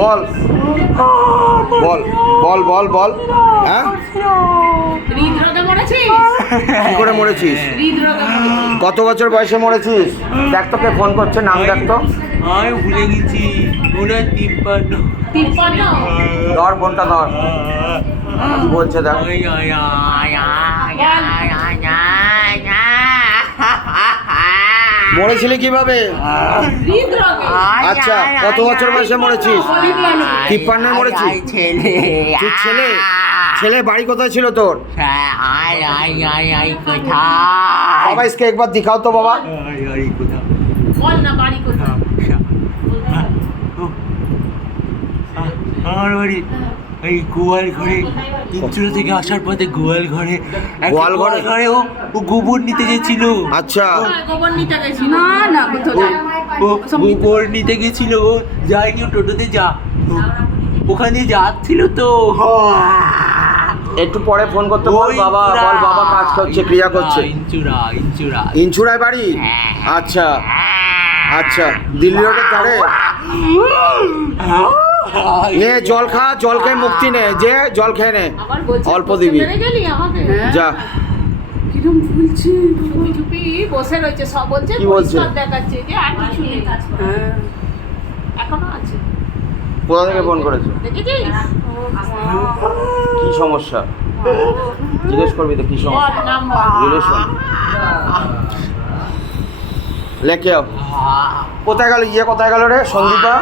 বল বল বল বল বল হ্যাঁ হৃদরোগে মরেছিস? কি করে মরেছিস? হৃদরোগে মরেছিস। কত বছর বয়সে মরেছিস? দেখ তোকে ফোন করছে, নাম দেখ তো। আমি ভুলে গেছি, মনে হয় 53। 53? ধর ফোনটা ধর, কি বলছে দেখ। মরেছিলি কিভাবে? হৃদরোগে। আচ্ছা, কত বছর বয়সে মরেছিস? 53 মরেছিস? তুই ছেলে? ছেলে বাড়ি কোথায় ছিল তোর? বাবা इसके एक बार दिखाओ तो बाबा। বল না বাড়ি কোথায়? আমার বাড়ি এই গোয়াল ঘরে, ইন্ট্রো থেকে আসার পথে গোয়াল ঘরে। গোয়াল ঘরে? ও গোবর নিতে গেছিল। আচ্ছা, গোবর নিতে গেছিল? না কোথাও না। ও গোবর নিতে গেছিল, ও যায়নি, ও টোটোতে ওখানে যাচ্ছিল তো। একটু পরে ফোন করতে বল বাবা, বল বাবা কাজ করছে, ক্রিয়া করছে। ইঞ্চুরা ইনচুরায় বাড়ি? আচ্ছা আচ্ছা, দিল্লি রোডের ধারে। নে জল খা, জল খেয়ে মুক্তি নে, যে জল খেয়ে নে, আবার বলছে অল্প দিবি। মেরে গেলি আমাকে? যা। কিরম বলছে, চুপি চুপি বসে রয়েছে, সব বলছে কি বলছে? পরিষ্কার দেখাচ্ছে যে আর কিছু নেই। এখনো আছে। কোথা থেকে ফোন করেছে? দেখেছিস? কি সমস্যা জিজ্ঞেস করবি তো, কি সমস্যা? বল নাম বল। রিলেশন লেখে আও। কোথায় গেল ইয়ে, কোথায় গেল রে সন্দীপা?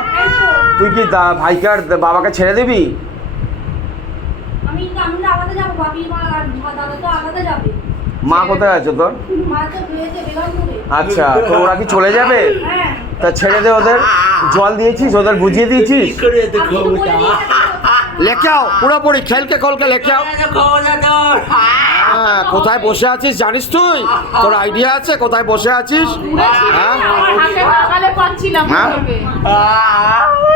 তুই কি ভাইকে আর বাবাকে ছেড়ে দিবি? আমি আলাদা যাবো, বাপি মা আর দাদা তো আলাদা যাবে। মা কোথায় আছে তোর? মা তো রয়েছে বেগমপুরে। আচ্ছা, তো ওরা কি চলে যাবে? হ্যাঁ। তা ছেড়ে দে ওদের। জল দিয়েছিস, ওদের বুঝিয়ে দিয়েছিস? লেখে আও পুরোপুরি, খেলকে খলকে লেখে আও। হ্যাঁ, কোথায় বসে আছিস জানিস তুই? তোর আইডিয়া আছে কোথায় বসে আছিস? হ্যাঁ আমার হাতে লাগালে পাচ্ছিলাম হ্যাঁ? করবে।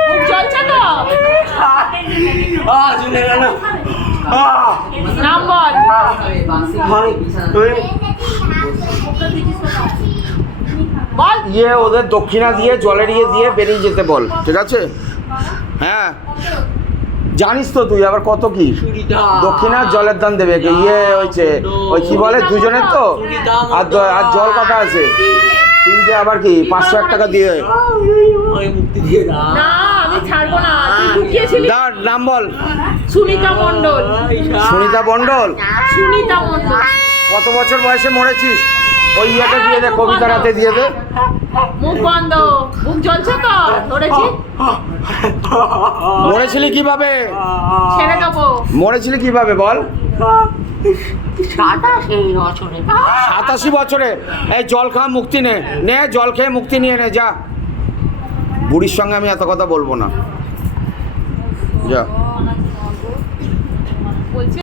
খুব চলছে তো? চলে গেল। নাম বল। বল। ইয়ে ওদের দক্ষিণা দিয়ে, জলের ইয়ে দিয়ে বেরিয়ে যেতে বল, ঠিক আছে? হ্যাঁ, জানিস তো তুই আবার কত কি দক্ষিণা জলের দান দেবে ইয়ে হয়েছে, ওই কি বলে দুজনের তো, আর জল কাটা আছে তিনটে, আবার কি 501 টাকা দিয়ে। মুক্তি দিয়ে না আমি ছাড়বো না, তুই ঢুকিয়েছিলি। দাঁড়, নাম বল। সুনিতা মণ্ডল। সুনিতা মণ্ডল? সুনিতা মণ্ডল। কত বছর বয়সে মরেছিস? ওই ইয়েটা দিয়ে দে, কবিতার হাতে দিয়ে দে। মুখ বন্ধ, মুখ জ্বলছে তো, ধরেছি। মরেছিলি কিভাবে? ছেড়ে দেবো। মরেছিলি কিভাবে বল? 87 বছরে। এই জল খা, মুক্তি নে, নে জল খেয়ে মুক্তি নিয়ে নে, যা। বুড়ির সঙ্গে আমি এত কথা বলবো না, যা। বলছে